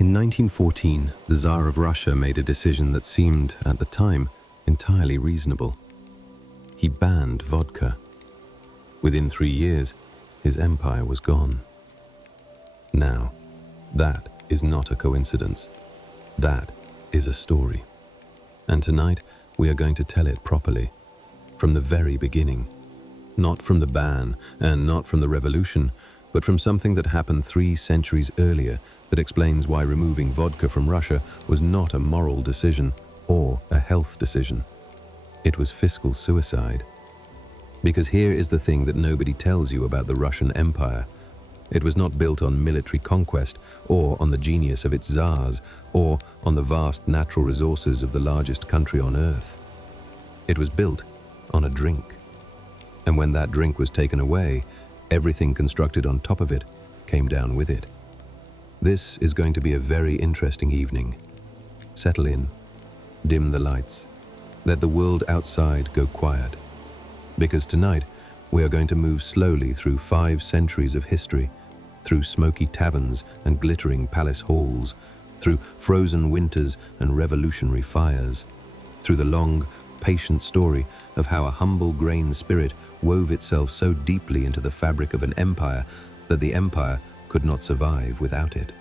In 1914, the Tsar of Russia made a decision that seemed, at the time, entirely reasonable. He banned vodka. Within 3 years, his empire was gone. Now, that is not a coincidence. That is a story. And tonight, we are going to tell it properly, from the very beginning. Not from the ban, and not from the revolution, but from something that happened 3 centuries earlier that explains why removing vodka from Russia was not a moral decision or a health decision. It was fiscal suicide. Because here is the thing that nobody tells you about the Russian Empire. It was not built on military conquest, or on the genius of its Tsars, or on the vast natural resources of the largest country on earth. It was built on a drink. And when that drink was taken away, everything constructed on top of it came down with it. This is going to be a very interesting evening. Settle in, dim the lights, let the world outside go quiet. Because tonight, we are going to move slowly through 5 centuries of history, through smoky taverns and glittering palace halls, through frozen winters and revolutionary fires, through the long, patient story of how a humble grain spirit wove itself so deeply into the fabric of an empire that the empire could not survive without it.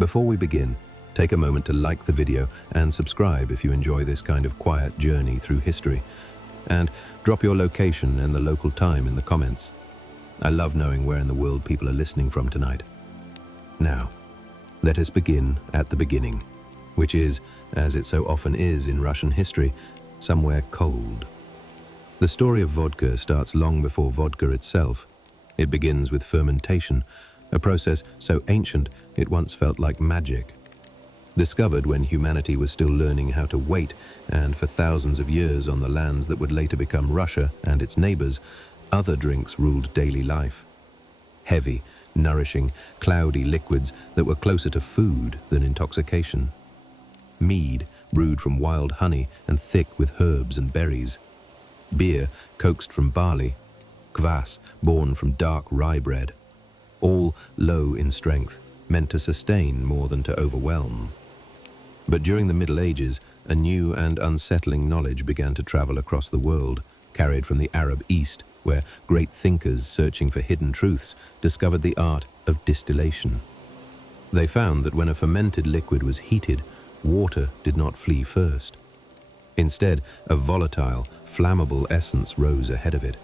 Before we begin, take a moment to like the video and subscribe if you enjoy this kind of quiet journey through history. And drop your location and the local time in the comments. I love knowing where in the world people are listening from tonight. Now, let us begin at the beginning, which is, as it so often is in Russian history, somewhere cold. The story of vodka starts long before vodka itself. It begins with fermentation, a process so ancient it once felt like magic. Discovered when humanity was still learning how to wait, and for thousands of years on the lands that would later become Russia and its neighbors, other drinks ruled daily life. Heavy, nourishing, cloudy liquids that were closer to food than intoxication. Mead, brewed from wild honey and thick with herbs and berries. Beer, coaxed from barley. Kvass, born from dark rye bread. All low in strength, meant to sustain more than to overwhelm. But during the Middle Ages, a new and unsettling knowledge began to travel across the world, carried from the Arab East, where great thinkers searching for hidden truths discovered the art of distillation. They found that when a fermented liquid was heated, water did not flee first. Instead, a volatile, flammable essence rose ahead of it,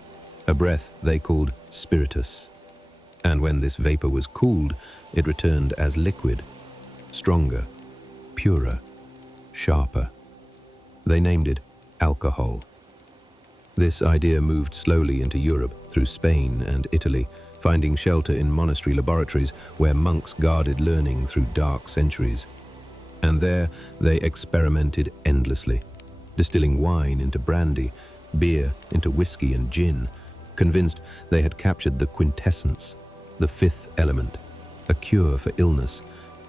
a breath they called spiritus. And when this vapor was cooled, it returned as liquid, stronger, purer, sharper. They named it alcohol. This idea moved slowly into Europe through Spain and Italy, finding shelter in monastery laboratories where monks guarded learning through dark centuries. And there they experimented endlessly, distilling wine into brandy, beer into whiskey and gin, convinced they had captured the quintessence, the 5th element, a cure for illness,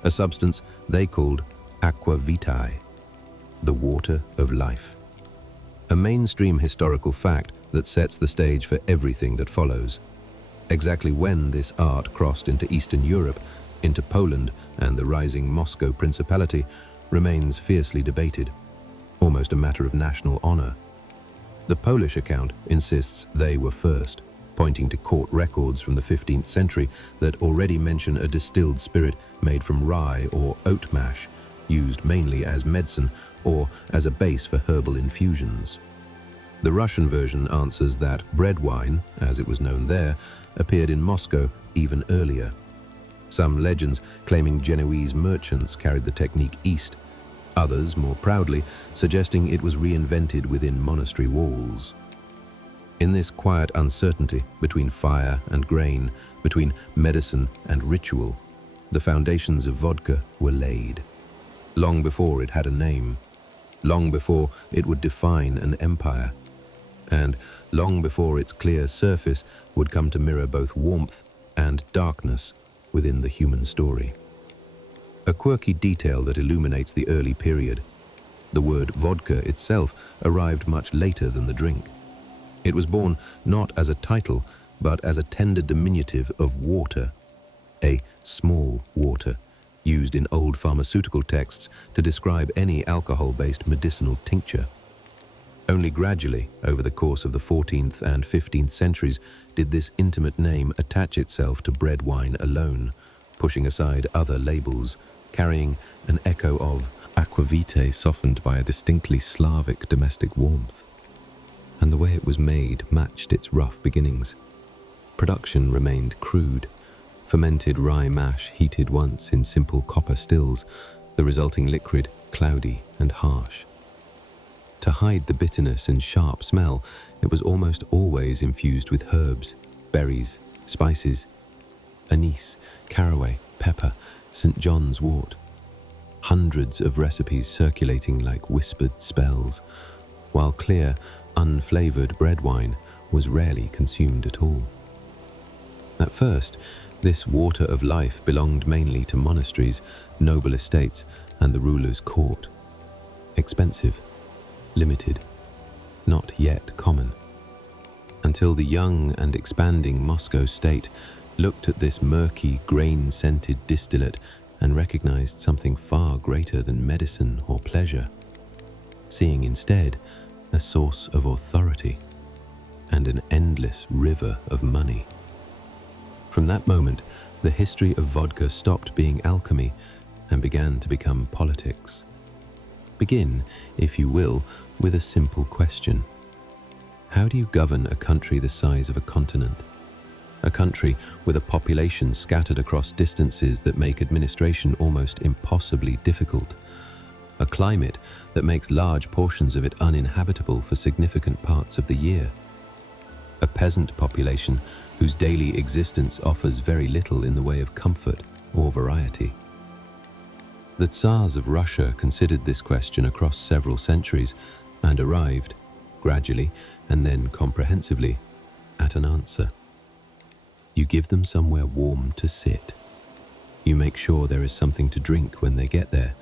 a substance they called aqua vitae, the water of life. A mainstream historical fact that sets the stage for everything that follows. Exactly when this art crossed into Eastern Europe, into Poland and the rising Moscow Principality remains fiercely debated, almost a matter of national honor. The Polish account insists they were first, pointing to court records from the 15th century that already mention a distilled spirit made from rye or oat mash, used mainly as medicine or as a base for herbal infusions. The Russian version answers that bread wine, as it was known there, appeared in Moscow even earlier. Some legends claiming Genoese merchants carried the technique east, others, more proudly, suggesting it was reinvented within monastery walls. In this quiet uncertainty between fire and grain, between medicine and ritual, the foundations of vodka were laid. Long before it had a name, long before it would define an empire, and long before its clear surface would come to mirror both warmth and darkness within the human story. A quirky detail that illuminates the early period. The word vodka itself arrived much later than the drink. It was born not as a title, but as a tender diminutive of water, a small water, used in old pharmaceutical texts to describe any alcohol-based medicinal tincture. Only gradually, over the course of the 14th and 15th centuries, did this intimate name attach itself to bread wine alone, pushing aside other labels, carrying an echo of aquavitae softened by a distinctly Slavic domestic warmth. And the way it was made matched its rough beginnings. Production remained crude, fermented rye mash heated once in simple copper stills, the resulting liquid cloudy and harsh. To hide the bitterness and sharp smell, it was almost always infused with herbs, berries, spices, anise, caraway, pepper, St. John's wort. Hundreds of recipes circulating like whispered spells, while clear, unflavoured bread wine was rarely consumed at all. At first, this water of life belonged mainly to monasteries, noble estates, and the ruler's court. Expensive, limited, not yet common. Until the young and expanding Moscow state looked at this murky, grain-scented distillate and recognized something far greater than medicine or pleasure, seeing instead a source of authority and an endless river of money. From that moment, the history of vodka stopped being alchemy and began to become politics. Begin, if you will, with a simple question. How do you govern a country the size of a continent? A country with a population scattered across distances that make administration almost impossibly difficult. A climate that makes large portions of it uninhabitable for significant parts of the year. A peasant population whose daily existence offers very little in the way of comfort or variety. The Tsars of Russia considered this question across several centuries and arrived, gradually and then comprehensively, at an answer. You give them somewhere warm to sit. You make sure there is something to drink when they get there,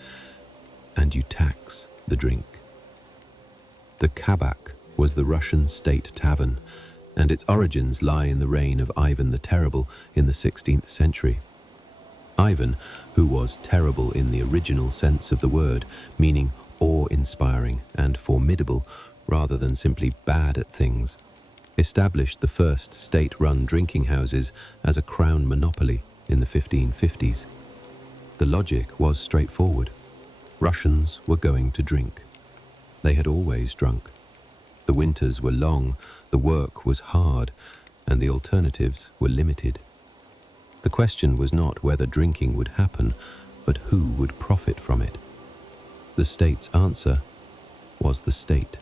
and you tax the drink. The Kabak was the Russian state tavern, and its origins lie in the reign of Ivan the Terrible in the 16th century. Ivan, who was terrible in the original sense of the word, meaning awe-inspiring and formidable rather than simply bad at things, established the first state-run drinking houses as a crown monopoly in the 1550s. The logic was straightforward. Russians were going to drink. They had always drunk. The winters were long, the work was hard, and the alternatives were limited. The question was not whether drinking would happen, but who would profit from it. The state's answer was the state.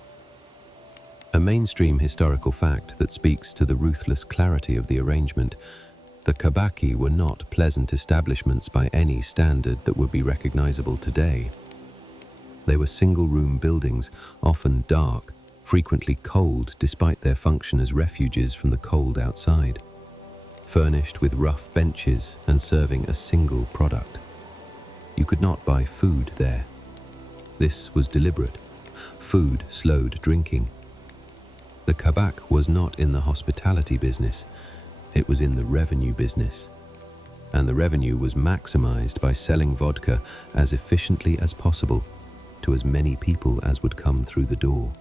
A mainstream historical fact that speaks to the ruthless clarity of the arrangement. The Kabaki were not pleasant establishments by any standard that would be recognizable today. They were single-room buildings, often dark, frequently cold despite their function as refuges from the cold outside, furnished with rough benches and serving a single product. You could not buy food there. This was deliberate. Food slowed drinking. The Kabak was not in the hospitality business, it was in the revenue business. And the revenue was maximized by selling vodka as efficiently as possible to as many people as would come through the door.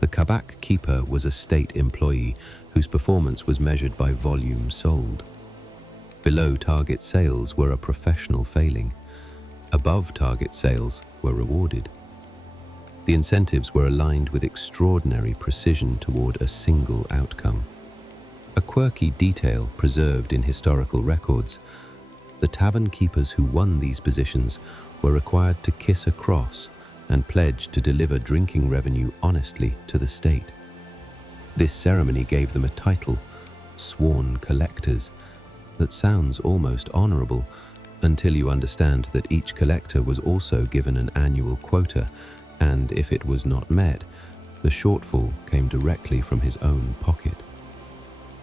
The Kabak keeper was a state employee whose performance was measured by volume sold. Below target sales were a professional failing. Above target sales were rewarded. The incentives were aligned with extraordinary precision toward a single outcome. A quirky detail preserved in historical records: the tavern keepers who won these positions were required to kiss a cross and pledge to deliver drinking revenue honestly to the state. This ceremony gave them a title, sworn collectors, that sounds almost honorable until you understand that each collector was also given an annual quota, and if it was not met, the shortfall came directly from his own pocket.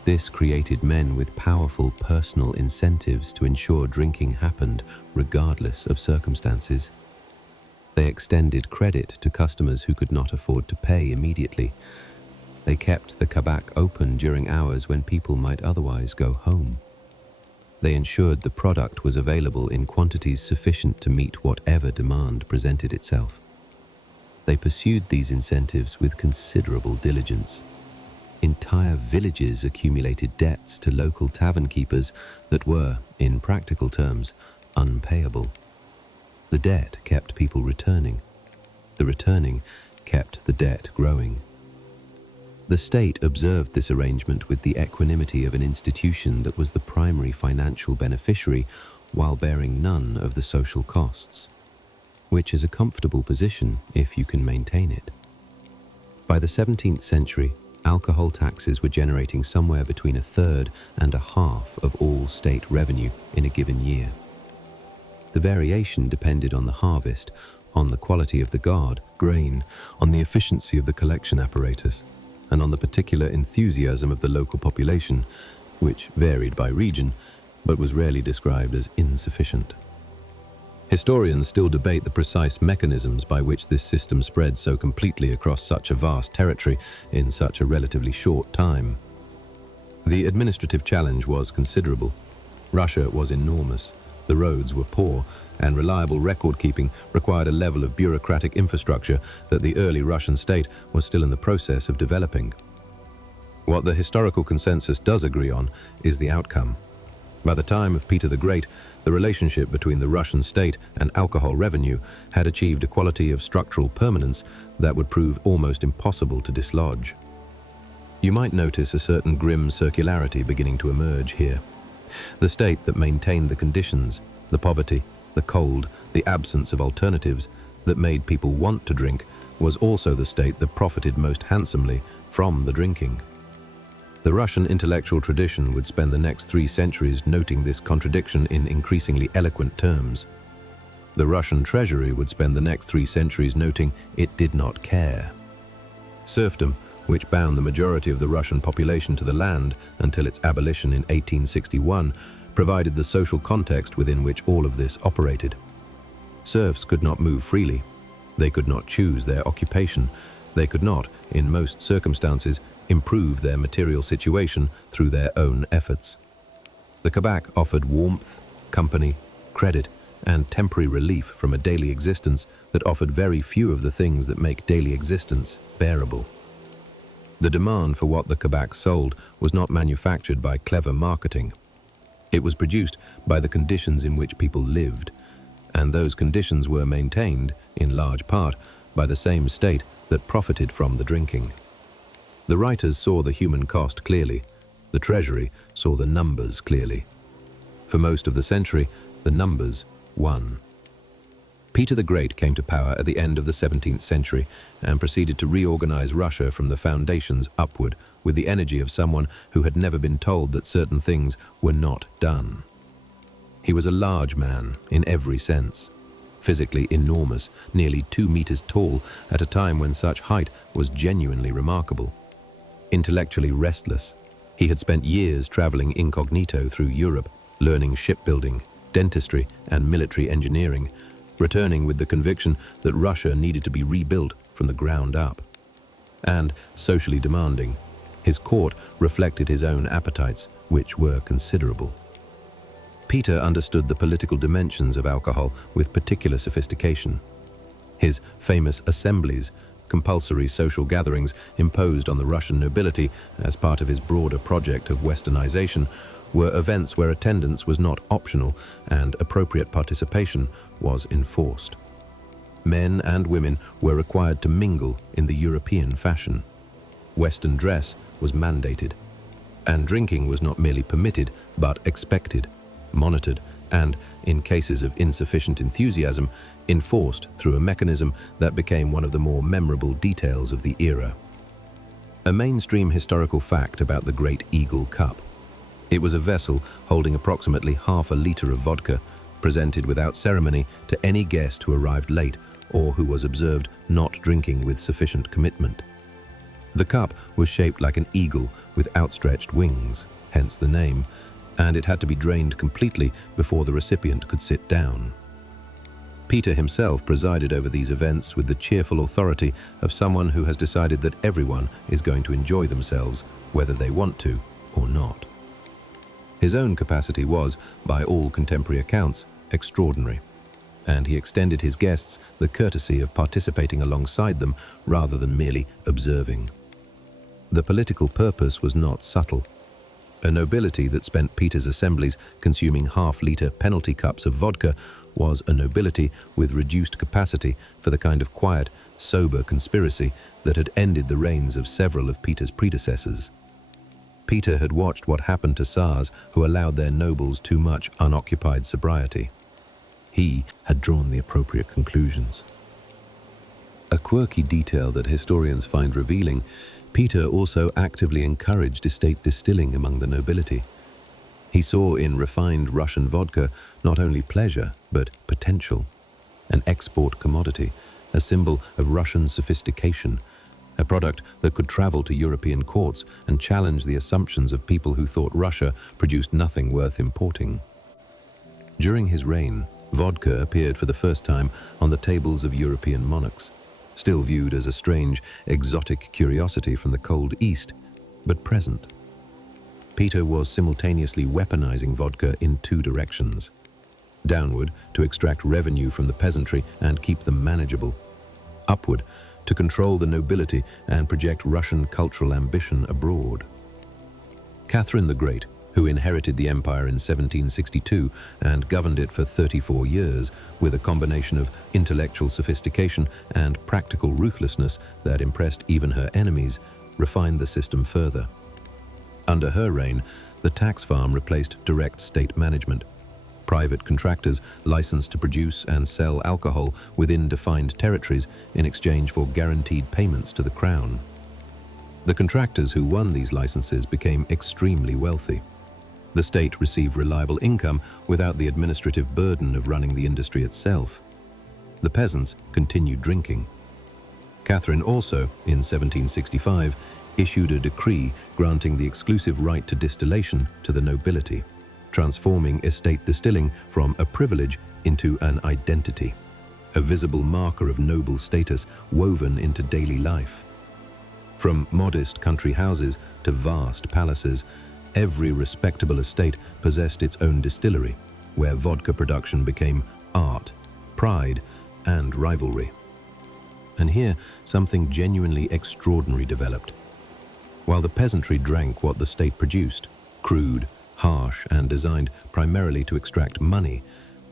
This created men with powerful personal incentives to ensure drinking happened regardless of circumstances. They extended credit to customers who could not afford to pay immediately. They kept the Kabak open during hours when people might otherwise go home. They ensured the product was available in quantities sufficient to meet whatever demand presented itself. They pursued these incentives with considerable diligence. Entire villages accumulated debts to local tavern keepers that were, in practical terms, unpayable. The debt kept people returning. The returning kept the debt growing. The state observed this arrangement with the equanimity of an institution that was the primary financial beneficiary while bearing none of the social costs, which is a comfortable position if you can maintain it. By the 17th century, alcohol taxes were generating somewhere between a third and a half of all state revenue in a given year. The variation depended on the harvest, on the quality of the gourd, grain, on the efficiency of the collection apparatus, and on the particular enthusiasm of the local population, which varied by region, but was rarely described as insufficient. Historians still debate the precise mechanisms by which this system spread so completely across such a vast territory in such a relatively short time. The administrative challenge was considerable. Russia was enormous, the roads were poor, and reliable record-keeping required a level of bureaucratic infrastructure that the early Russian state was still in the process of developing. What the historical consensus does agree on is the outcome. By the time of Peter the Great, the relationship between the Russian state and alcohol revenue had achieved a quality of structural permanence that would prove almost impossible to dislodge. You might notice a certain grim circularity beginning to emerge here. The state that maintained the conditions, the poverty, the cold, the absence of alternatives that made people want to drink, was also the state that profited most handsomely from the drinking. The Russian intellectual tradition would spend the next 3 centuries noting this contradiction in increasingly eloquent terms. The Russian treasury would spend the next 3 centuries noting it did not care. Serfdom, which bound the majority of the Russian population to the land until its abolition in 1861, provided the social context within which all of this operated. Serfs could not move freely. They could not choose their occupation. They could not, in most circumstances, improve their material situation through their own efforts. The Kabak offered warmth, company, credit, and temporary relief from a daily existence that offered very few of the things that make daily existence bearable. The demand for what the Kabak sold was not manufactured by clever marketing. It was produced by the conditions in which people lived, and those conditions were maintained, in large part, by the same state that profited from the drinking. The writers saw the human cost clearly. The treasury saw the numbers clearly. For most of the century, the numbers won. Peter the Great came to power at the end of the 17th century and proceeded to reorganize Russia from the foundations upward with the energy of someone who had never been told that certain things were not done. He was a large man in every sense, physically enormous, nearly 2 meters tall at a time when such height was genuinely remarkable. Intellectually restless, he had spent years traveling incognito through Europe, learning shipbuilding, dentistry, and military engineering, returning with the conviction that Russia needed to be rebuilt from the ground up. And socially demanding, his court reflected his own appetites, which were considerable. Peter understood the political dimensions of alcohol with particular sophistication. His famous assemblies, compulsory social gatherings imposed on the Russian nobility as part of his broader project of westernization, were events where attendance was not optional and appropriate participation was enforced. Men and women were required to mingle in the European fashion. Western dress was mandated, and drinking was not merely permitted but expected, monitored, and, in cases of insufficient enthusiasm, enforced through a mechanism that became one of the more memorable details of the era. A mainstream historical fact about the Great Eagle Cup. It was a vessel holding approximately half a liter of vodka, presented without ceremony to any guest who arrived late or who was observed not drinking with sufficient commitment. The cup was shaped like an eagle with outstretched wings, hence the name, and it had to be drained completely before the recipient could sit down. Peter himself presided over these events with the cheerful authority of someone who has decided that everyone is going to enjoy themselves, whether they want to or not. His own capacity was, by all contemporary accounts, extraordinary, and he extended his guests the courtesy of participating alongside them rather than merely observing. The political purpose was not subtle. A nobility that spent Peter's assemblies consuming half-liter penalty cups of vodka was a nobility with reduced capacity for the kind of quiet, sober conspiracy that had ended the reigns of several of Peter's predecessors. Peter had watched what happened to Tsars who allowed their nobles too much unoccupied sobriety. He had drawn the appropriate conclusions. A quirky detail that historians find revealing, Peter also actively encouraged estate distilling among the nobility. He saw in refined Russian vodka not only pleasure, but potential, an export commodity, a symbol of Russian sophistication, a product that could travel to European courts and challenge the assumptions of people who thought Russia produced nothing worth importing. During his reign, vodka appeared for the first time on the tables of European monarchs, still viewed as a strange, exotic curiosity from the cold East, but present. Peter was simultaneously weaponizing vodka in two directions. Downward, to extract revenue from the peasantry and keep them manageable. Upward, to control the nobility and project Russian cultural ambition abroad. Catherine the Great, who inherited the empire in 1762 and governed it for 34 years with a combination of intellectual sophistication and practical ruthlessness that impressed even her enemies, refined the system further. Under her reign, the tax farm replaced direct state management. Private contractors licensed to produce and sell alcohol within defined territories in exchange for guaranteed payments to the crown. The contractors who won these licenses became extremely wealthy. The state received reliable income without the administrative burden of running the industry itself. The peasants continued drinking. Catherine also, in 1765, issued a decree granting the exclusive right to distillation to the nobility, transforming estate distilling from a privilege into an identity, a visible marker of noble status woven into daily life. From modest country houses to vast palaces, every respectable estate possessed its own distillery, where vodka production became art, pride, and rivalry. And here, something genuinely extraordinary developed. While the peasantry drank what the state produced, crude, harsh, and designed primarily to extract money,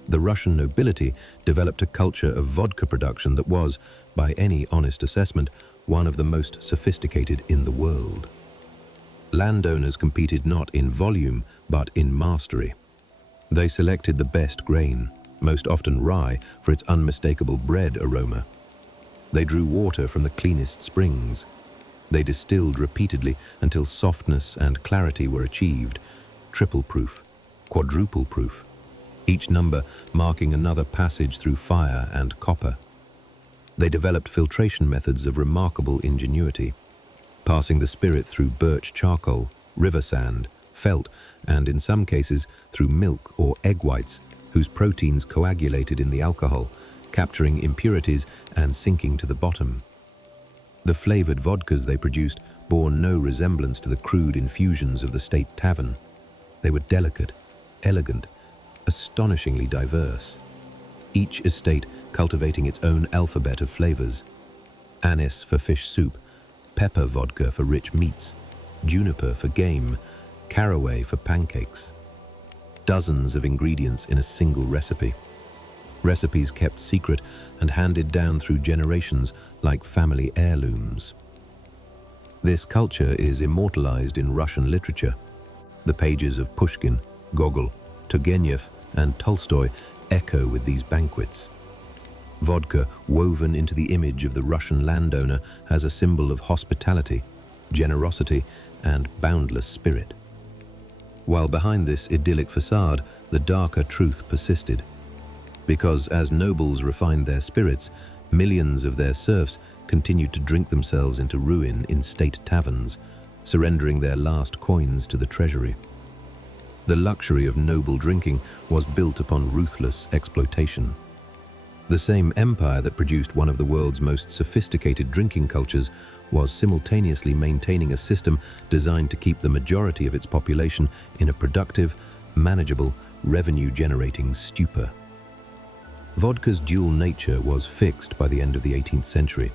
the Russian nobility developed a culture of vodka production that was, by any honest assessment, one of the most sophisticated in the world. Landowners competed not in volume, but in mastery. They selected the best grain, most often rye, for its unmistakable bread aroma. They drew water from the cleanest springs. They distilled repeatedly until softness and clarity were achieved, triple proof, quadruple proof, each number marking another passage through fire and copper. They developed filtration methods of remarkable ingenuity, passing the spirit through birch charcoal, river sand, felt, and in some cases through milk or egg whites, whose proteins coagulated in the alcohol, capturing impurities and sinking to the bottom. The flavored vodkas they produced bore no resemblance to the crude infusions of the state tavern. They were delicate, elegant, astonishingly diverse. Each estate cultivating its own alphabet of flavors. Anise for fish soup, pepper vodka for rich meats, juniper for game, caraway for pancakes. Dozens of ingredients in a single recipe. Recipes kept secret and handed down through generations like family heirlooms. This culture is immortalized in Russian literature. The pages of Pushkin, Gogol, Turgenev, and Tolstoy echo with these banquets. Vodka woven into the image of the Russian landowner as a symbol of hospitality, generosity, and boundless spirit. While behind this idyllic facade, the darker truth persisted. Because as nobles refined their spirits, millions of their serfs continued to drink themselves into ruin in state taverns, surrendering their last coins to the treasury. The luxury of noble drinking was built upon ruthless exploitation. The same empire that produced one of the world's most sophisticated drinking cultures was simultaneously maintaining a system designed to keep the majority of its population in a productive, manageable, revenue-generating stupor. Vodka's dual nature was fixed by the end of the 18th century,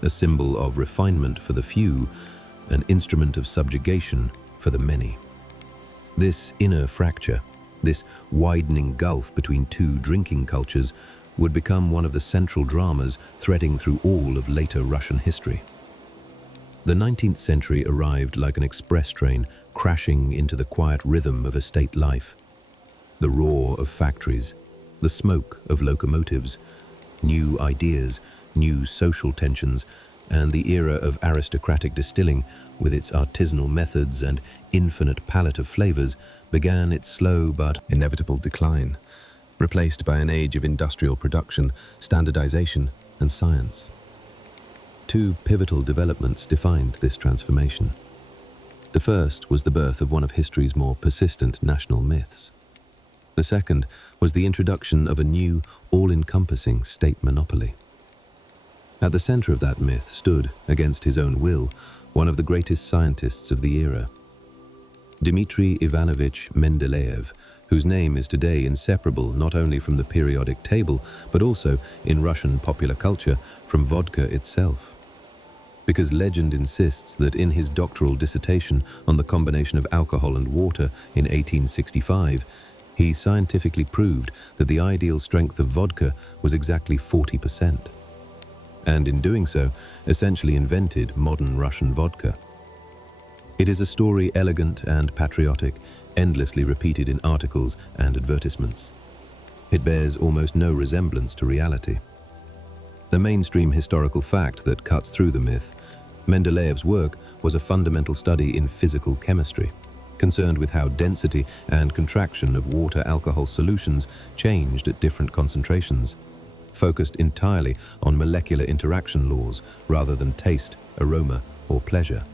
a symbol of refinement for the few, an instrument of subjugation for the many. This inner fracture, this widening gulf between two drinking cultures, would become one of the central dramas threading through all of later Russian history. The 19th century arrived like an express train crashing into the quiet rhythm of estate life. The roar of factories, the smoke of locomotives, new ideas, new social tensions, and the era of aristocratic distilling with its artisanal methods and infinite palette of flavors began its slow but inevitable decline, replaced by an age of industrial production, standardization, and science. Two pivotal developments defined this transformation. The first was the birth of one of history's more persistent national myths. The second was the introduction of a new, all-encompassing state monopoly. At the center of that myth stood, against his own will, one of the greatest scientists of the era, Dmitry Ivanovich Mendeleev, whose name is today inseparable not only from the periodic table, but also, in Russian popular culture, from vodka itself. Because legend insists that in his doctoral dissertation on the combination of alcohol and water in 1865, he scientifically proved that the ideal strength of vodka was exactly 40%. And in doing so, essentially invented modern Russian vodka. It is a story elegant and patriotic, endlessly repeated in articles and advertisements. It bears almost no resemblance to reality. The mainstream historical fact that cuts through the myth, Mendeleev's work was a fundamental study in physical chemistry, concerned with how density and contraction of water-alcohol solutions changed at different concentrations, focused entirely on molecular interaction laws rather than taste, aroma, or pleasure.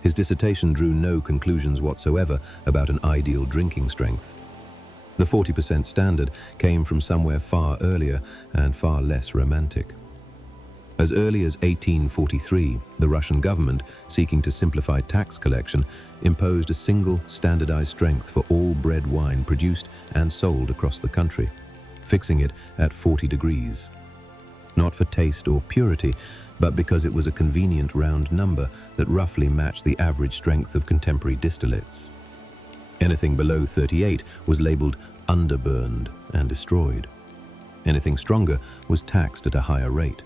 His dissertation drew no conclusions whatsoever about an ideal drinking strength. The 40% standard came from somewhere far earlier and far less romantic. As early as 1843, the Russian government, seeking to simplify tax collection, imposed a single standardized strength for all bread wine produced and sold across the country, fixing it at 40 degrees. Not for taste or purity, but because it was a convenient round number that roughly matched the average strength of contemporary distillates. Anything below 38 was labeled underburned and destroyed. Anything stronger was taxed at a higher rate.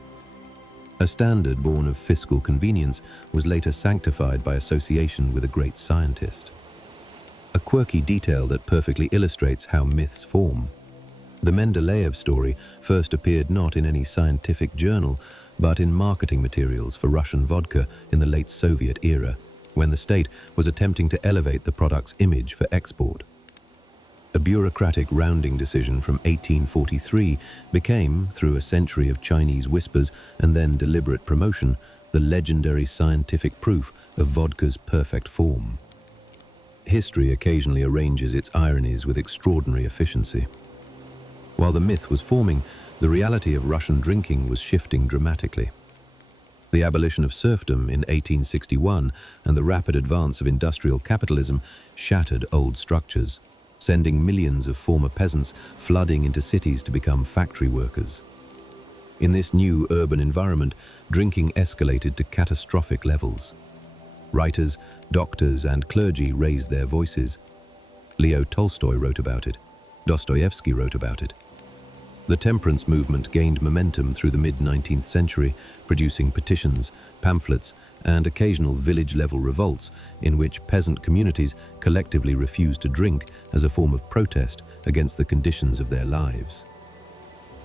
A standard born of fiscal convenience was later sanctified by association with a great scientist. A quirky detail that perfectly illustrates how myths form. The Mendeleev story first appeared not in any scientific journal, but in marketing materials for Russian vodka in the late Soviet era, when the state was attempting to elevate the product's image for export. A bureaucratic rounding decision from 1843 became, through a century of Chinese whispers and then deliberate promotion, the legendary scientific proof of vodka's perfect form. History occasionally arranges its ironies with extraordinary efficiency. While the myth was forming, the reality of Russian drinking was shifting dramatically. The abolition of serfdom in 1861 and the rapid advance of industrial capitalism shattered old structures, sending millions of former peasants flooding into cities to become factory workers. In this new urban environment, drinking escalated to catastrophic levels. Writers, doctors, and clergy raised their voices. Leo Tolstoy wrote about it. Dostoevsky wrote about it. The temperance movement gained momentum through the mid-19th century, producing petitions, pamphlets, and occasional village-level revolts in which peasant communities collectively refused to drink as a form of protest against the conditions of their lives.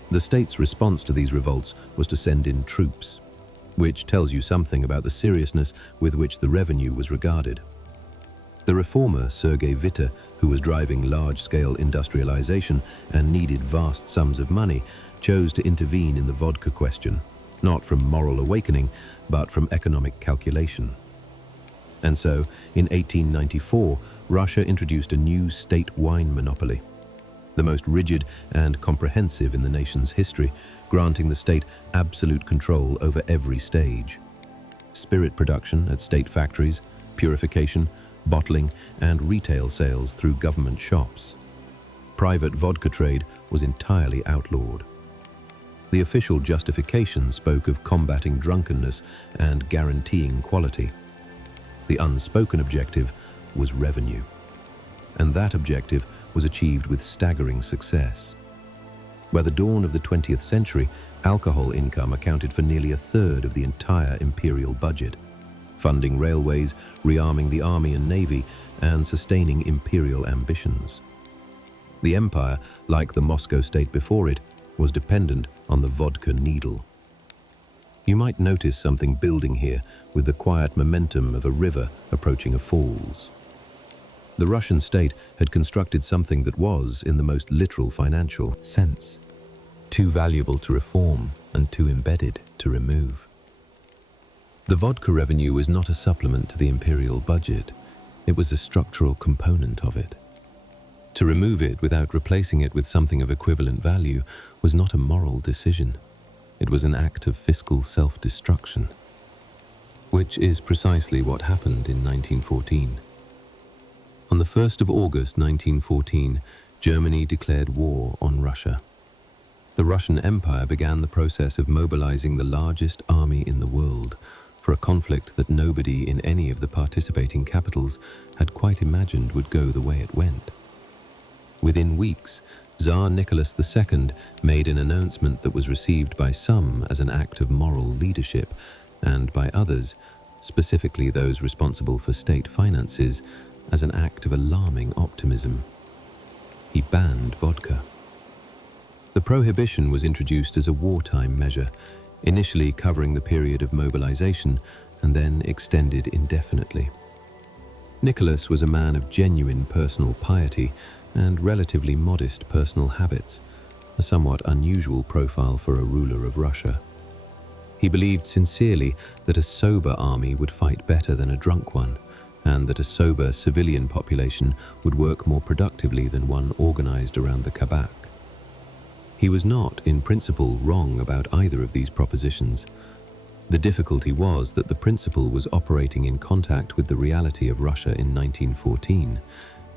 The state's response to these revolts was to send in troops, which tells you something about the seriousness with which the revenue was regarded. The reformer Sergei Witte, who was driving large-scale industrialization and needed vast sums of money, chose to intervene in the vodka question, not from moral awakening, but from economic calculation. And so, in 1894, Russia introduced a new state wine monopoly. the most rigid and comprehensive in the nation's history, granting the state absolute control over every stage. Spirit production at state factories, purification, bottling, and retail sales through government shops. Private vodka trade was entirely outlawed. The official justification spoke of combating drunkenness and guaranteeing quality. The unspoken objective was revenue, and that objective was achieved with staggering success. By the dawn of the 20th century, alcohol income accounted for nearly a third of the entire imperial budget, funding railways, rearming the army and navy, and sustaining imperial ambitions. The empire, like the Moscow state before it, was dependent on the vodka needle. You might notice something building here with the quiet momentum of a river approaching a falls. The Russian state had constructed something that was, in the most literal financial sense, too valuable to reform and too embedded to remove. The vodka revenue was not a supplement to the imperial budget. It was a structural component of it. To remove it without replacing it with something of equivalent value was not a moral decision. It was an act of fiscal self-destruction, which is precisely what happened in 1914. On the 1st of August 1914, Germany declared war on Russia. The Russian Empire began the process of mobilizing the largest army in the world for a conflict that nobody in any of the participating capitals had quite imagined would go the way it went. Within weeks, Tsar Nicholas II made an announcement that was received by some as an act of moral leadership, and by others, specifically those responsible for state finances, as an act of alarming optimism. He banned vodka. The prohibition was introduced as a wartime measure, initially covering the period of mobilization and then extended indefinitely. Nicholas was a man of genuine personal piety and relatively modest personal habits, a somewhat unusual profile for a ruler of Russia. He believed sincerely that a sober army would fight better than a drunk one, and that a sober civilian population would work more productively than one organized around the Kabak. He was not, in principle, wrong about either of these propositions. The difficulty was that the principle was operating in contact with the reality of Russia in 1914,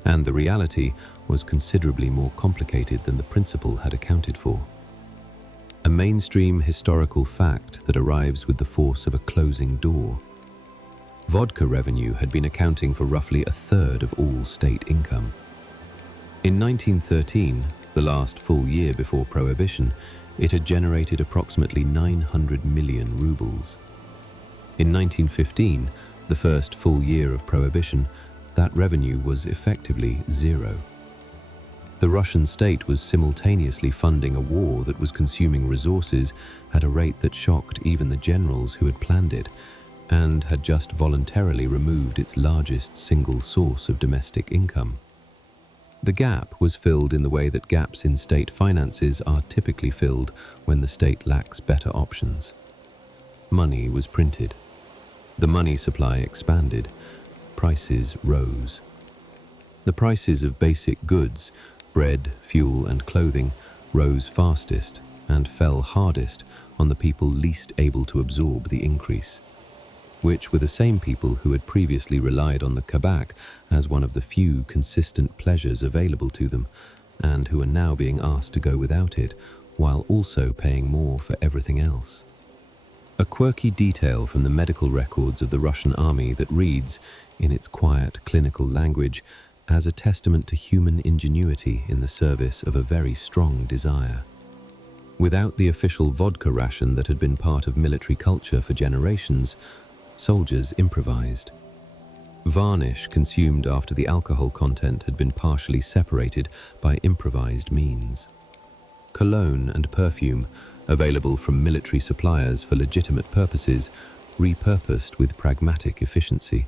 and the reality was considerably more complicated than the principle had accounted for. A mainstream historical fact that arrives with the force of a closing door. Vodka revenue had been accounting for roughly a third of all state income. In 1913, the last full year before Prohibition, it had generated approximately 900 million rubles. In 1915, the first full year of Prohibition, that revenue was effectively zero. The Russian state was simultaneously funding a war that was consuming resources at a rate that shocked even the generals who had planned it, and had just voluntarily removed its largest single source of domestic income. The gap was filled in the way that gaps in state finances are typically filled when the state lacks better options. Money was printed. The money supply expanded. Prices rose. The prices of basic goods, bread, fuel, and clothing, rose fastest and fell hardest on the people least able to absorb the increase, which were the same people who had previously relied on the Kabak as one of the few consistent pleasures available to them, and who are now being asked to go without it, while also paying more for everything else. A quirky detail from the medical records of the Russian army that reads, in its quiet, clinical language, as a testament to human ingenuity in the service of a very strong desire. Without the official vodka ration that had been part of military culture for generations, soldiers improvised. Varnish consumed after the alcohol content had been partially separated by improvised means. Cologne and perfume, available from military suppliers for legitimate purposes, repurposed with pragmatic efficiency.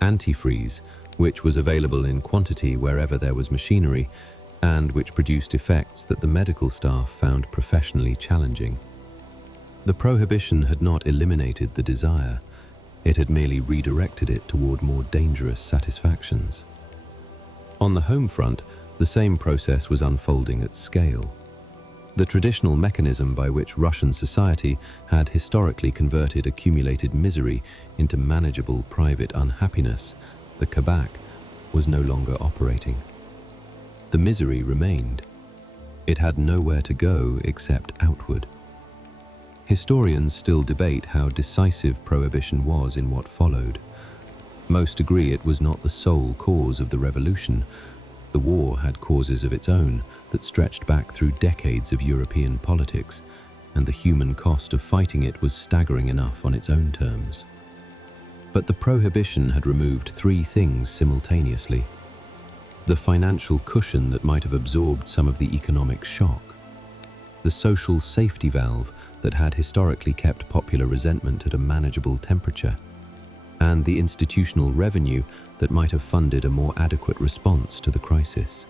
Antifreeze, which was available in quantity wherever there was machinery, and which produced effects that the medical staff found professionally challenging. The prohibition had not eliminated the desire. It had merely redirected it toward more dangerous satisfactions. On the home front, The same process was unfolding at scale. The traditional mechanism by which Russian society had historically converted accumulated misery into manageable private unhappiness, the Kabak, was no longer operating. The misery remained. It had nowhere to go except outward. Historians still debate how decisive Prohibition was in what followed. Most agree it was not the sole cause of the revolution. The war had causes of its own that stretched back through decades of European politics, and the human cost of fighting it was staggering enough on its own terms. But the Prohibition had removed three things simultaneously: the financial cushion that might have absorbed some of the economic shock, the social safety valve that had historically kept popular resentment at a manageable temperature, and the institutional revenue that might have funded a more adequate response to the crisis.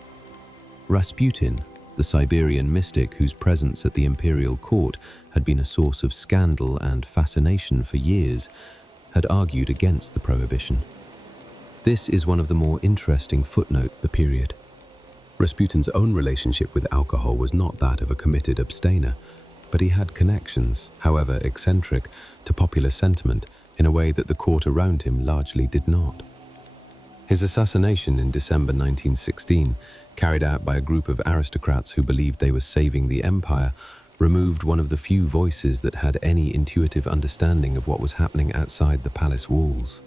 Rasputin, the Siberian mystic whose presence at the imperial court had been a source of scandal and fascination for years, had argued against the Prohibition. This is one of the more interesting footnotes of the period. Rasputin's own relationship with alcohol was not that of a committed abstainer, but he had connections, however eccentric, to popular sentiment in a way that the court around him largely did not. His assassination in December 1916, carried out by a group of aristocrats who believed they were saving the empire, removed one of the few voices that had any intuitive understanding of what was happening outside the palace walls.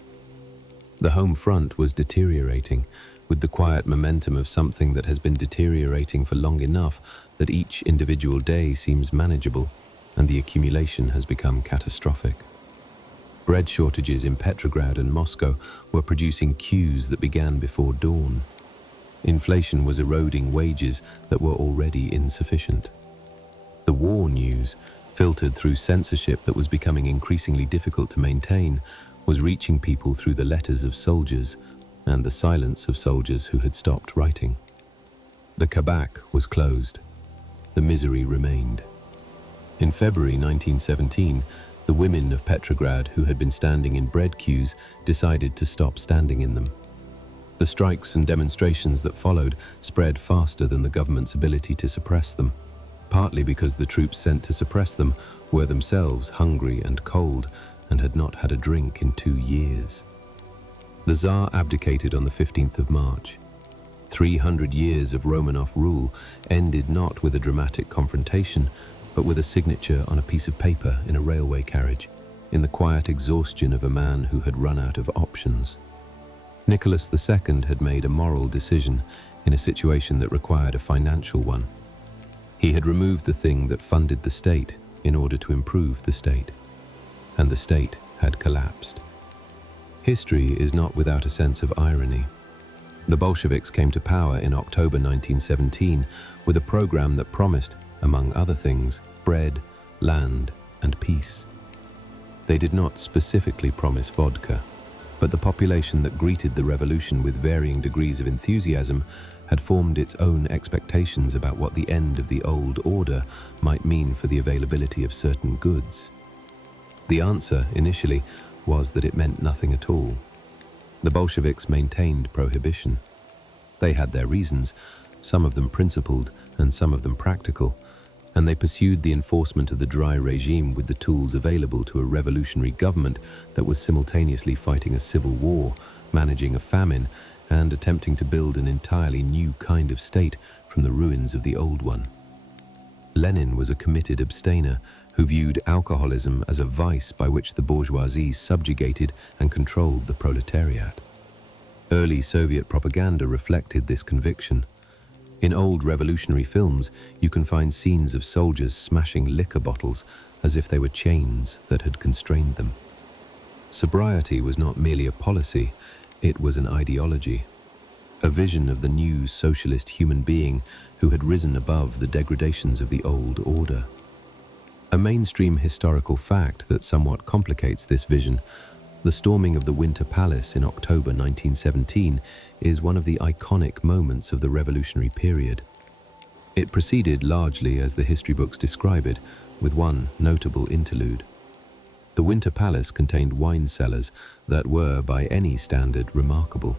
The home front was deteriorating, with the quiet momentum of something that has been deteriorating for long enough that each individual day seems manageable, and the accumulation has become catastrophic. Bread shortages in Petrograd and Moscow were producing queues that began before dawn. Inflation was eroding wages that were already insufficient. The war news, filtered through censorship that was becoming increasingly difficult to maintain, was reaching people through the letters of soldiers and the silence of soldiers who had stopped writing. The Kabak was closed. The misery remained. In February 1917, the women of Petrograd who had been standing in bread queues decided to stop standing in them. The strikes and demonstrations that followed spread faster than the government's ability to suppress them, partly because the troops sent to suppress them were themselves hungry and cold and had not had a drink in 2 years. The Tsar abdicated on the 15th of March. 300 years of Romanov rule ended not with a dramatic confrontation, but with a signature on a piece of paper in a railway carriage, in the quiet exhaustion of a man who had run out of options. Nicholas II had made a moral decision in a situation that required a financial one. He had removed the thing that funded the state in order to improve the state, and the state had collapsed. History is not without a sense of irony. The Bolsheviks came to power in October 1917 with a program that promised, among other things, bread, land, and peace. They did not specifically promise vodka, but the population that greeted the revolution with varying degrees of enthusiasm had formed its own expectations about what the end of the old order might mean for the availability of certain goods. The answer, initially, was that it meant nothing at all. The Bolsheviks maintained prohibition. They had their reasons, some of them principled and some of them practical, and they pursued the enforcement of the dry regime with the tools available to a revolutionary government that was simultaneously fighting a civil war, managing a famine, and attempting to build an entirely new kind of state from the ruins of the old one. Lenin was a committed abstainer who viewed alcoholism as a vice by which the bourgeoisie subjugated and controlled the proletariat. Early Soviet propaganda reflected this conviction. In old revolutionary films, you can find scenes of soldiers smashing liquor bottles as if they were chains that had constrained them. Sobriety was not merely a policy, it was an ideology, a vision of the new socialist human being who had risen above the degradations of the old order. A mainstream historical fact that somewhat complicates this vision: the storming of the Winter Palace in October 1917 is one of the iconic moments of the revolutionary period. It proceeded largely as the history books describe it, with one notable interlude. The Winter Palace contained wine cellars that were, by any standard, remarkable.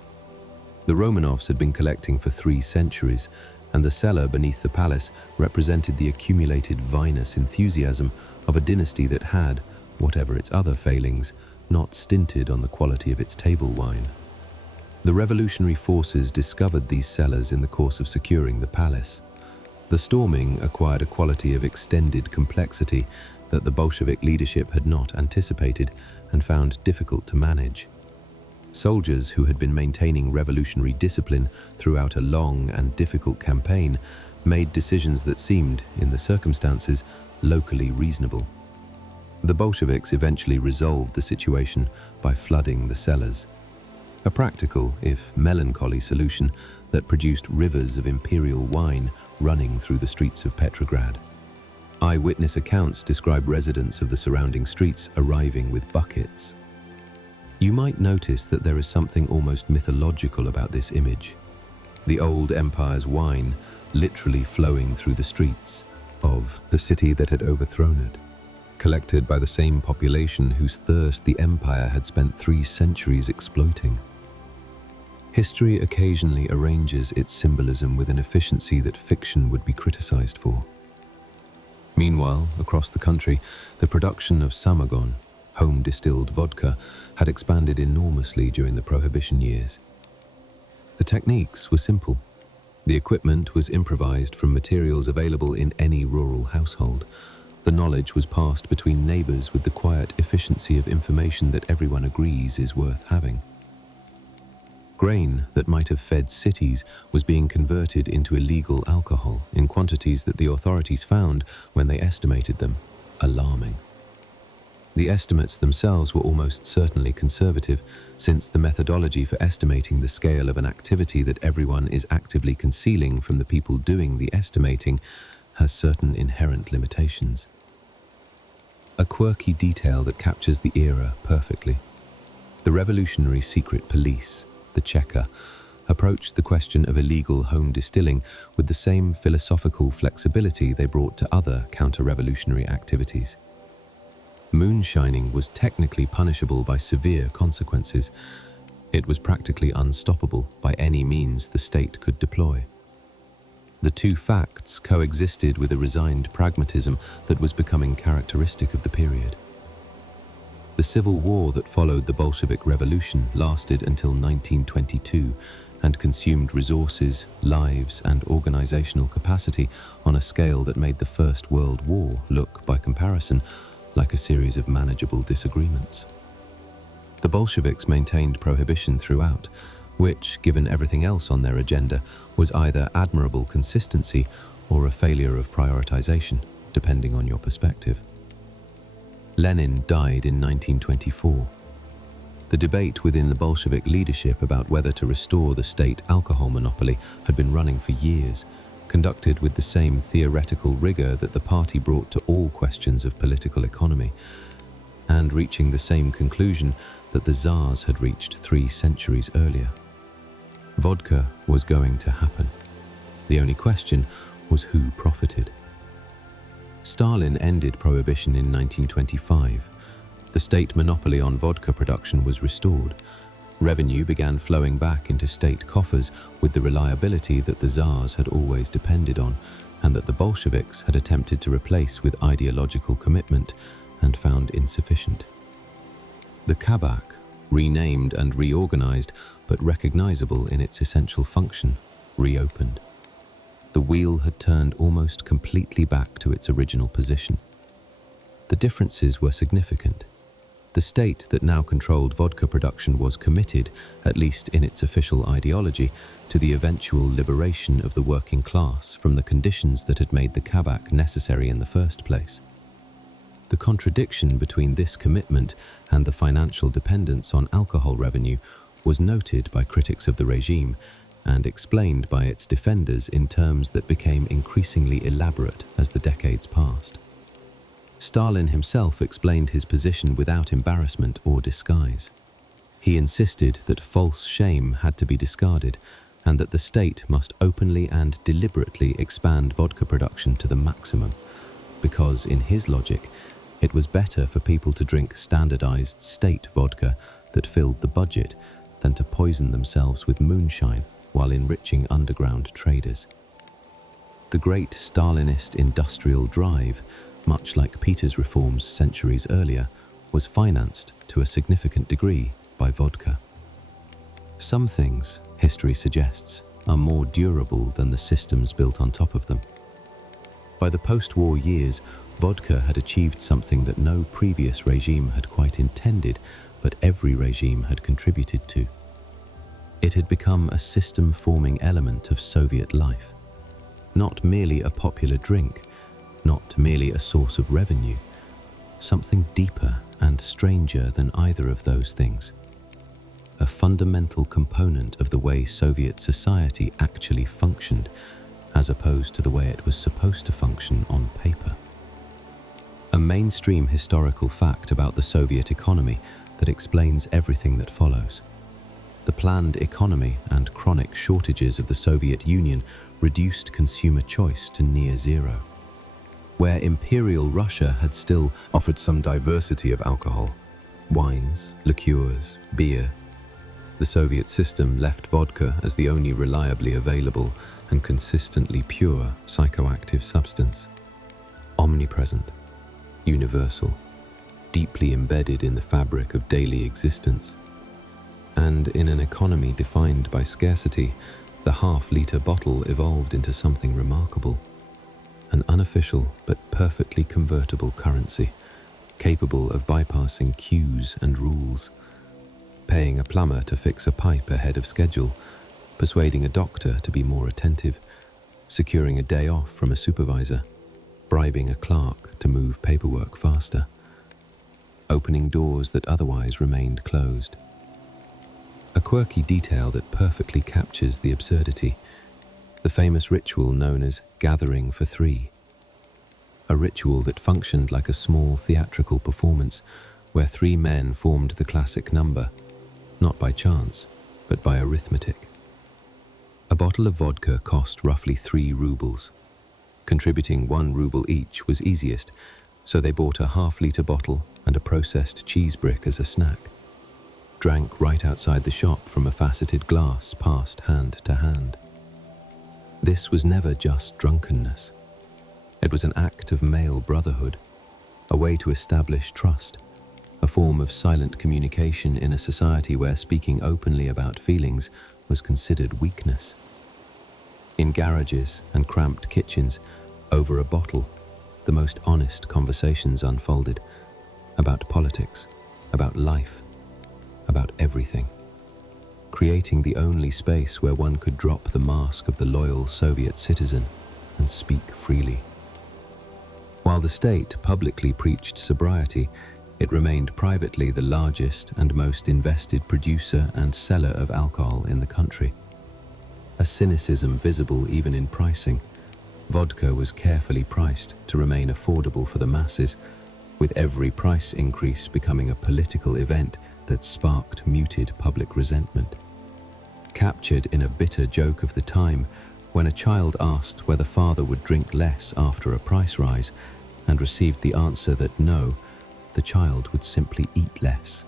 The Romanovs had been collecting for 3 centuries, and the cellar beneath the palace represented the accumulated vinous enthusiasm of a dynasty that had, whatever its other failings, not stinted on the quality of its table wine. The revolutionary forces discovered these cellars in the course of securing the palace. The storming acquired a quality of extended complexity that the Bolshevik leadership had not anticipated and found difficult to manage. Soldiers who had been maintaining revolutionary discipline throughout a long and difficult campaign made decisions that seemed, in the circumstances, locally reasonable. The Bolsheviks eventually resolved the situation by flooding the cellars. A practical, if melancholy, solution that produced rivers of imperial wine running through the streets of Petrograd. Eyewitness accounts describe residents of the surrounding streets arriving with buckets. You might notice that there is something almost mythological about this image. The old empire's wine literally flowing through the streets of the city that had overthrown it, collected by the same population whose thirst the empire had spent 3 centuries exploiting. History occasionally arranges its symbolism with an efficiency that fiction would be criticized for. Meanwhile, across the country, the production of samagon, home-distilled vodka, had expanded enormously during the Prohibition years. The techniques were simple. The equipment was improvised from materials available in any rural household. The knowledge was passed between neighbors with the quiet efficiency of information that everyone agrees is worth having. Grain that might have fed cities was being converted into illegal alcohol in quantities that the authorities found, when they estimated them, alarming. The estimates themselves were almost certainly conservative, since the methodology for estimating the scale of an activity that everyone is actively concealing from the people doing the estimating has certain inherent limitations. A quirky detail that captures the era perfectly. The revolutionary secret police, the Cheka, approached the question of illegal home distilling with the same philosophical flexibility they brought to other counter-revolutionary activities. Moonshining was technically punishable by severe consequences. It was practically unstoppable by any means the state could deploy. The two facts coexisted with a resigned pragmatism that was becoming characteristic of the period. The civil war that followed the Bolshevik Revolution lasted until 1922 and consumed resources, lives, and organizational capacity on a scale that made the First World War look, by comparison, like a series of manageable disagreements. The Bolsheviks maintained prohibition throughout, which, given everything else on their agenda, was either admirable consistency or a failure of prioritization, depending on your perspective. Lenin died in 1924. The debate within the Bolshevik leadership about whether to restore the state alcohol monopoly had been running for years, conducted with the same theoretical rigor that the party brought to all questions of political economy, and reaching the same conclusion that the Tsars had reached 3 centuries earlier. Vodka was going to happen. The only question was who profited. Stalin ended Prohibition in 1925. The state monopoly on vodka production was restored. Revenue began flowing back into state coffers with the reliability that the Tsars had always depended on, and that the Bolsheviks had attempted to replace with ideological commitment and found insufficient. The Kabak, renamed and reorganized, but recognizable in its essential function, reopened. The wheel had turned almost completely back to its original position. The differences were significant. The state that now controlled vodka production was committed, at least in its official ideology, to the eventual liberation of the working class from the conditions that had made the Kabak necessary in the first place. The contradiction between this commitment and the financial dependence on alcohol revenue was noted by critics of the regime and explained by its defenders in terms that became increasingly elaborate as the decades passed. Stalin himself explained his position without embarrassment or disguise. He insisted that false shame had to be discarded and that the state must openly and deliberately expand vodka production to the maximum, because, in his logic, it was better for people to drink standardized state vodka that filled the budget than to poison themselves with moonshine while enriching underground traders. The great Stalinist industrial drive, much like Peter's reforms centuries earlier, was financed to a significant degree by vodka. Some things, history suggests, are more durable than the systems built on top of them. By the post-war years, vodka had achieved something that no previous regime had quite intended, but every regime had contributed to. It had become a system-forming element of Soviet life. Not merely a popular drink, not merely a source of revenue, something deeper and stranger than either of those things. A fundamental component of the way Soviet society actually functioned, as opposed to the way it was supposed to function on paper. A mainstream historical fact about the Soviet economy that explains everything that follows. The planned economy and chronic shortages of the Soviet Union reduced consumer choice to near zero. Where imperial Russia had still offered some diversity of alcohol, wines, liqueurs, beer, the Soviet system left vodka as the only reliably available and consistently pure psychoactive substance. Omnipresent, universal, deeply embedded in the fabric of daily existence. And in an economy defined by scarcity, the half-liter bottle evolved into something remarkable. An unofficial but perfectly convertible currency, capable of bypassing queues and rules. Paying a plumber to fix a pipe ahead of schedule, persuading a doctor to be more attentive, securing a day off from a supervisor, bribing a clerk to move paperwork faster, opening doors that otherwise remained closed. A quirky detail that perfectly captures the absurdity, the famous ritual known as gathering for three. A ritual that functioned like a small theatrical performance where three men formed the classic number, not by chance, but by arithmetic. A bottle of vodka cost roughly 3 rubles. Contributing 1 ruble each was easiest, so they bought a half-liter bottle and a processed cheese brick as a snack. Drank right outside the shop from a faceted glass passed hand to hand. This was never just drunkenness. It was an act of male brotherhood, a way to establish trust, a form of silent communication in a society where speaking openly about feelings was considered weakness. In garages and cramped kitchens, over a bottle, the most honest conversations unfolded about politics, about life, about everything, creating the only space where one could drop the mask of the loyal Soviet citizen and speak freely. While the state publicly preached sobriety, it remained privately the largest and most invested producer and seller of alcohol in the country. A cynicism visible even in pricing. Vodka was carefully priced to remain affordable for the masses, with every price increase becoming a political event that sparked muted public resentment. Captured in a bitter joke of the time, when a child asked whether father would drink less after a price rise and received the answer that no, the child would simply eat less.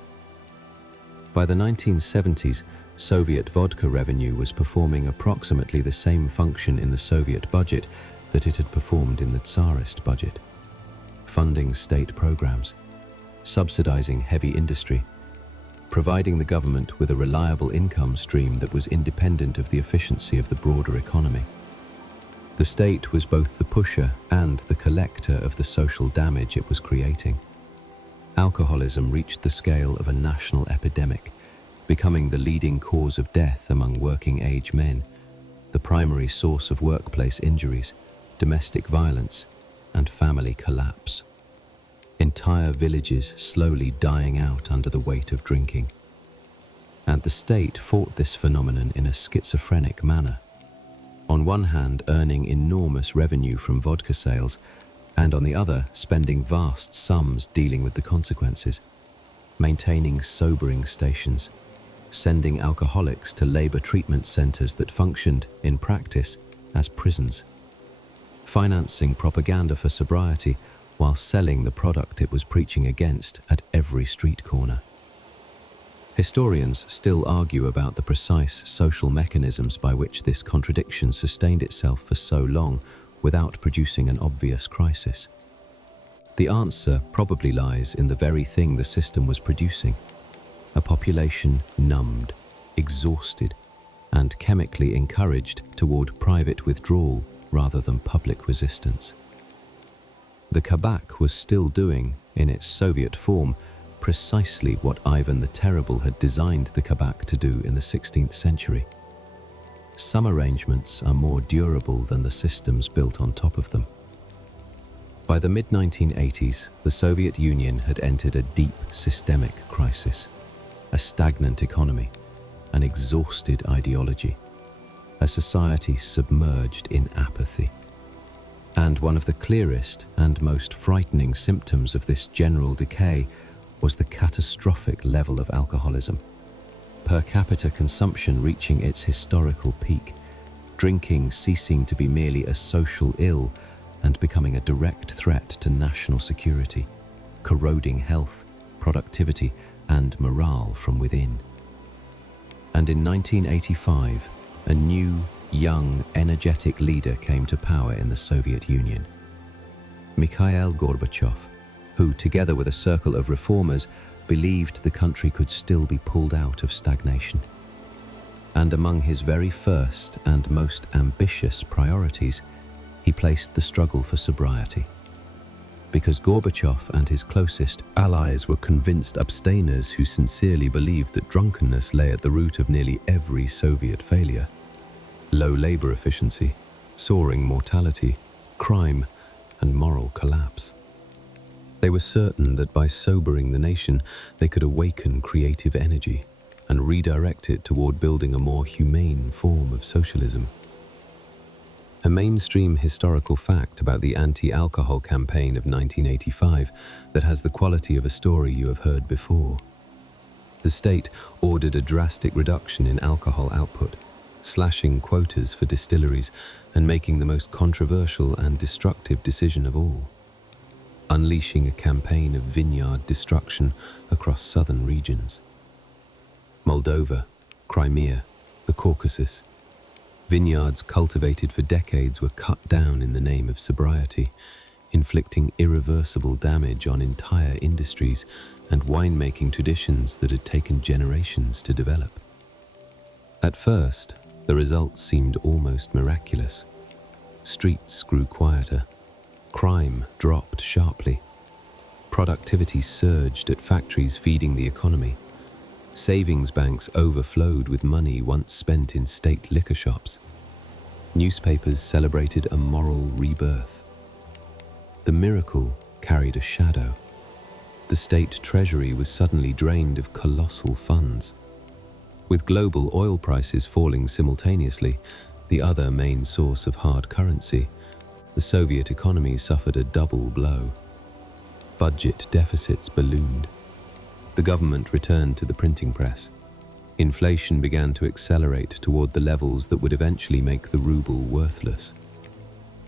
By the 1970s, Soviet vodka revenue was performing approximately the same function in the Soviet budget that it had performed in the Tsarist budget. Funding state programs, subsidizing heavy industry, providing the government with a reliable income stream that was independent of the efficiency of the broader economy. The state was both the pusher and the collector of the social damage it was creating. Alcoholism reached the scale of a national epidemic, becoming the leading cause of death among working-age men, the primary source of workplace injuries, domestic violence, and family collapse. Entire villages slowly dying out under the weight of drinking. And the state fought this phenomenon in a schizophrenic manner. On one hand, earning enormous revenue from vodka sales, and on the other, spending vast sums dealing with the consequences, maintaining sobering stations, sending alcoholics to labor treatment centers that functioned, in practice, as prisons, financing propaganda for sobriety while selling the product it was preaching against at every street corner. Historians still argue about the precise social mechanisms by which this contradiction sustained itself for so long without producing an obvious crisis. The answer probably lies in the very thing the system was producing: a population numbed, exhausted, and chemically encouraged toward private withdrawal rather than public resistance. The Kabak was still doing, in its Soviet form, precisely what Ivan the Terrible had designed the Kabak to do in the 16th century. Some arrangements are more durable than the systems built on top of them. By the mid-1980s, the Soviet Union had entered a deep systemic crisis, a stagnant economy, an exhausted ideology, a society submerged in apathy. And one of the clearest and most frightening symptoms of this general decay was the catastrophic level of alcoholism. Per capita consumption reaching its historical peak, drinking ceasing to be merely a social ill and becoming a direct threat to national security, corroding health, productivity, and morale from within. And in 1985, a new, young, energetic leader came to power in the Soviet Union. Mikhail Gorbachev, who, together with a circle of reformers, believed the country could still be pulled out of stagnation. And among his very first and most ambitious priorities, he placed the struggle for sobriety. Because Gorbachev and his closest allies were convinced abstainers who sincerely believed that drunkenness lay at the root of nearly every Soviet failure: low labor efficiency, soaring mortality, crime, and moral collapse. They were certain that by sobering the nation, they could awaken creative energy and redirect it toward building a more humane form of socialism. A mainstream historical fact about the anti-alcohol campaign of 1985 that has the quality of a story you have heard before. The state ordered a drastic reduction in alcohol output, slashing quotas for distilleries and making the most controversial and destructive decision of all: unleashing a campaign of vineyard destruction across southern regions. Moldova, Crimea, the Caucasus. Vineyards cultivated for decades were cut down in the name of sobriety, inflicting irreversible damage on entire industries and winemaking traditions that had taken generations to develop. At first, the results seemed almost miraculous. Streets grew quieter. Crime dropped sharply. Productivity surged at factories feeding the economy. Savings banks overflowed with money once spent in state liquor shops. Newspapers celebrated a moral rebirth. The miracle carried a shadow. The state treasury was suddenly drained of colossal funds. With global oil prices falling simultaneously, the other main source of hard currency, the Soviet economy suffered a double blow. Budget deficits ballooned. The government returned to the printing press. Inflation began to accelerate toward the levels that would eventually make the ruble worthless.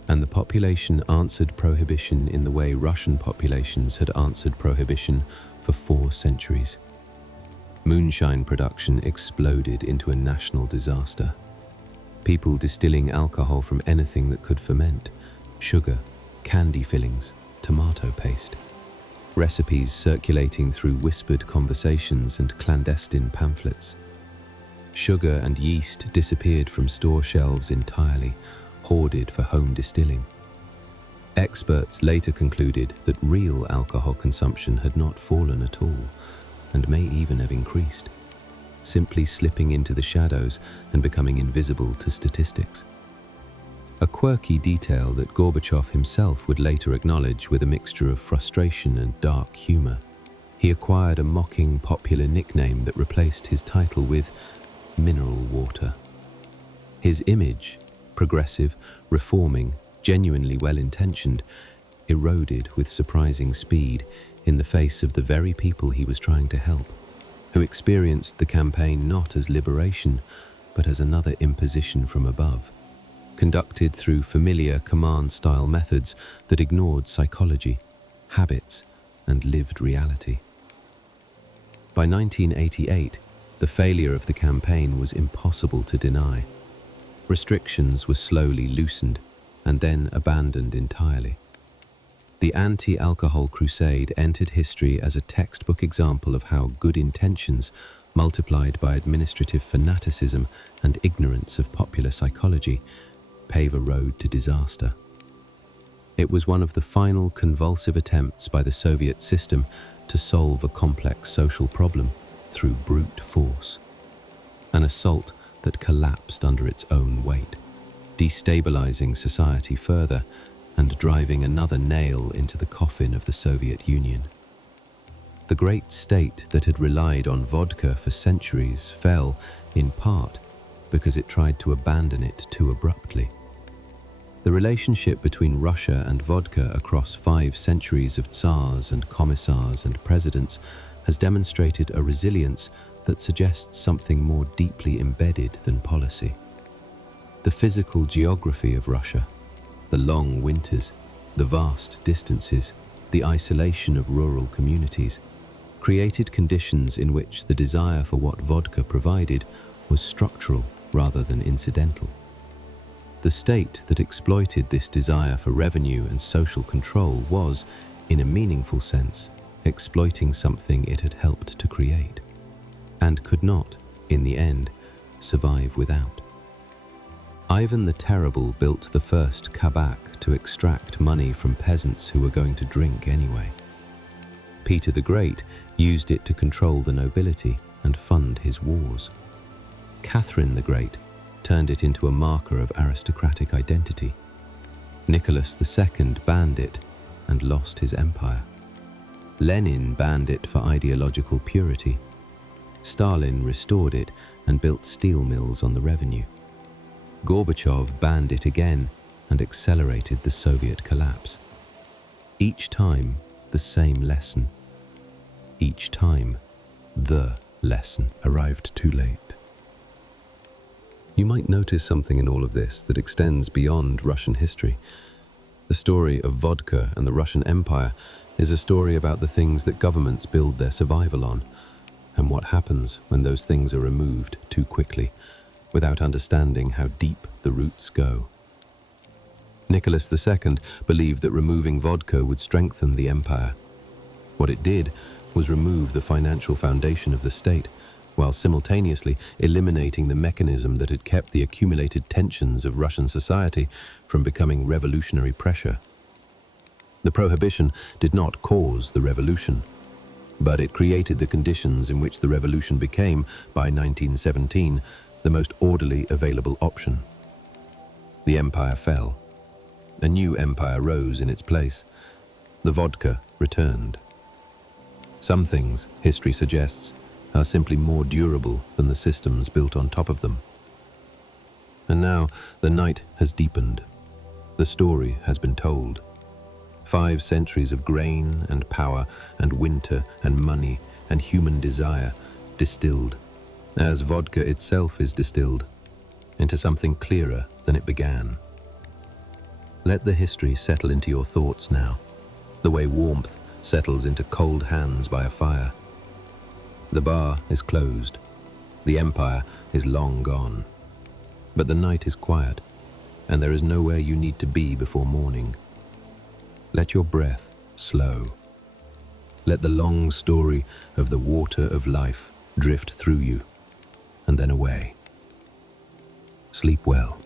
And the population answered Prohibition in the way Russian populations had answered Prohibition for 4 centuries. Moonshine production exploded into a national disaster. People distilling alcohol from anything that could ferment: sugar, candy fillings, tomato paste. Recipes circulating through whispered conversations and clandestine pamphlets. Sugar and yeast disappeared from store shelves entirely, hoarded for home distilling. Experts later concluded that real alcohol consumption had not fallen at all, and may even have increased, simply slipping into the shadows and becoming invisible to statistics. A quirky detail that Gorbachev himself would later acknowledge with a mixture of frustration and dark humor. He acquired a mocking popular nickname that replaced his title with mineral water. His image, progressive, reforming, genuinely well-intentioned, eroded with surprising speed in the face of the very people he was trying to help, who experienced the campaign not as liberation, but as another imposition from above, conducted through familiar command-style methods that ignored psychology, habits, and lived reality. By 1988, the failure of the campaign was impossible to deny. Restrictions were slowly loosened and then abandoned entirely. The anti-alcohol crusade entered history as a textbook example of how good intentions, multiplied by administrative fanaticism and ignorance of popular psychology, pave a road to disaster. It was one of the final convulsive attempts by the Soviet system to solve a complex social problem through brute force. An assault that collapsed under its own weight, destabilizing society further and driving another nail into the coffin of the Soviet Union. The great state that had relied on vodka for centuries fell, in part, because it tried to abandon it too abruptly. The relationship between Russia and vodka across 5 centuries of Tsars and commissars and presidents has demonstrated a resilience that suggests something more deeply embedded than policy. The physical geography of Russia, the long winters, the vast distances, the isolation of rural communities, created conditions in which the desire for what vodka provided was structural rather than incidental. The state that exploited this desire for revenue and social control was, in a meaningful sense, exploiting something it had helped to create, and could not, in the end, survive without. Ivan the Terrible built the first Kabak to extract money from peasants who were going to drink anyway. Peter the Great used it to control the nobility and fund his wars. Catherine the Great turned it into a marker of aristocratic identity. Nicholas II banned it and lost his empire. Lenin banned it for ideological purity. Stalin restored it and built steel mills on the revenue. Gorbachev banned it again and accelerated the Soviet collapse. Each time, the same lesson. Each time, the lesson arrived too late. You might notice something in all of this that extends beyond Russian history. The story of vodka and the Russian Empire is a story about the things that governments build their survival on, and what happens when those things are removed too quickly, without understanding how deep the roots go. Nicholas II believed that removing vodka would strengthen the empire. What it did was remove the financial foundation of the state, while simultaneously eliminating the mechanism that had kept the accumulated tensions of Russian society from becoming revolutionary pressure. The Prohibition did not cause the revolution, but it created the conditions in which the revolution became, by 1917, the most orderly available option. The empire fell. A new empire rose in its place. The vodka returned. Some things, history suggests, are simply more durable than the systems built on top of them. And now the night has deepened. The story has been told. 5 centuries of grain and power and winter and money and human desire distilled, as vodka itself is distilled, into something clearer than it began. Let the history settle into your thoughts now, the way warmth settles into cold hands by a fire. The bar is closed. The empire is long gone. But the night is quiet, and there is nowhere you need to be before morning. Let your breath slow. Let the long story of the water of life drift through you, and then away. Sleep well.